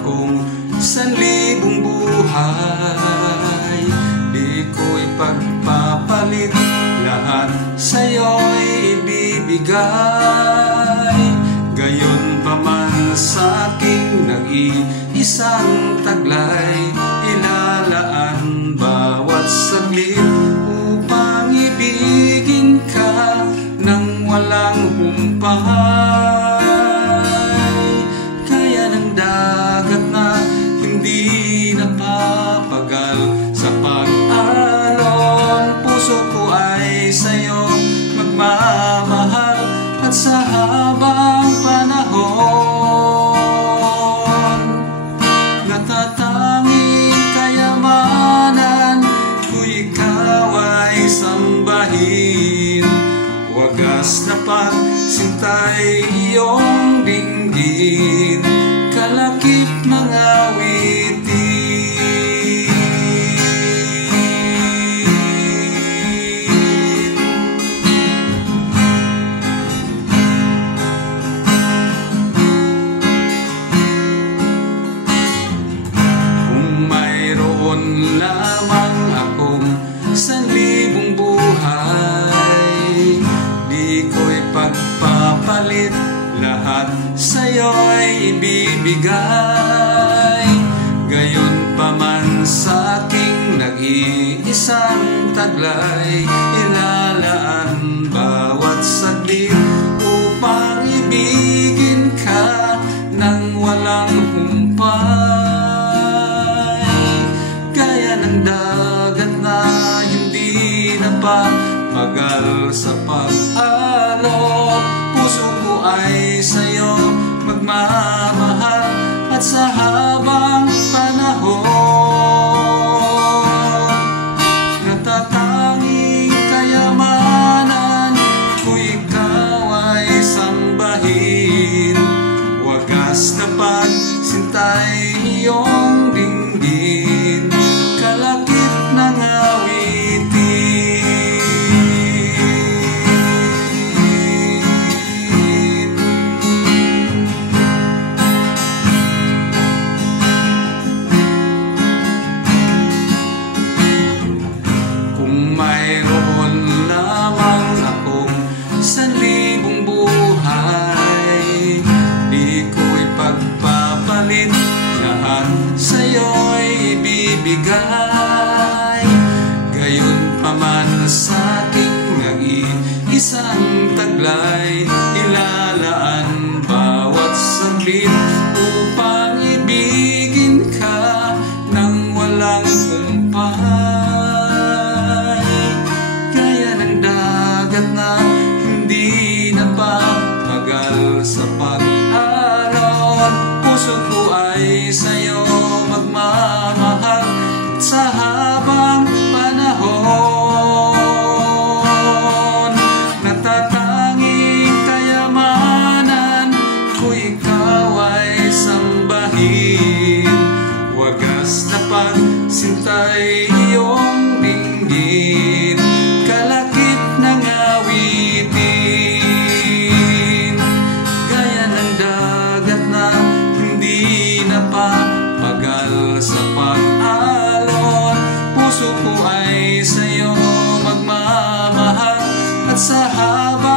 akong sanlibong buhay. Di ko ipagpapalit, lahat sa'yo'y ibibigay. Gayon pa man sa'king nag-iisang taglay, ilalaan bawat saglit upang ibigin ka nang walang humpay. Kaya ng dagat na hindi napapagal sa pag-alon, puso ko ay sa'yo magmamahal. At sa habang panahon, natatanging kayamanan ko ikaw ay sambahin. Wagas na pagsintay iyong dinggin, kalakip ng awitin. Lamang akong sanlibong buhay, di ko ipagpapalit, lahat sa'yo'y ibibigay. Gayon pa man sa'king nag-iisang taglay, ilalaan bawat saglit upang ibigin ka nang walang humpay. Dagat na hindi napapagal sa pag-alon, puso ko ay sa'yo magmamahal. At sa habang panahon, natatanging kayamanan ko ikaw ay sambahin. Wagas na pagsintay iyong dinggin, kalakip ng awitin. Kung mayroon lamang akong sanlibong buhay, di ko ipagpapalit, lahat sa'yo'y ibibigay. Gayon pa man sa'king nag-iisang taglay, ilalaan bawat saglit upang ibigin ka nang walang humpay. Kaya ng dagat na hindi napapagal sa pag-alon, puso ko ay sa'yo magmamahal. Sa habang panahon, natatanging kayamanan ko ikaw ay sambahin. Wagas na pagsintay iyong dinggin, kalakip ng awitin. Gaya ng dagat na hindi napapagal sa pag-alon, puso ko ay sa'yo magmamahal. At sa habang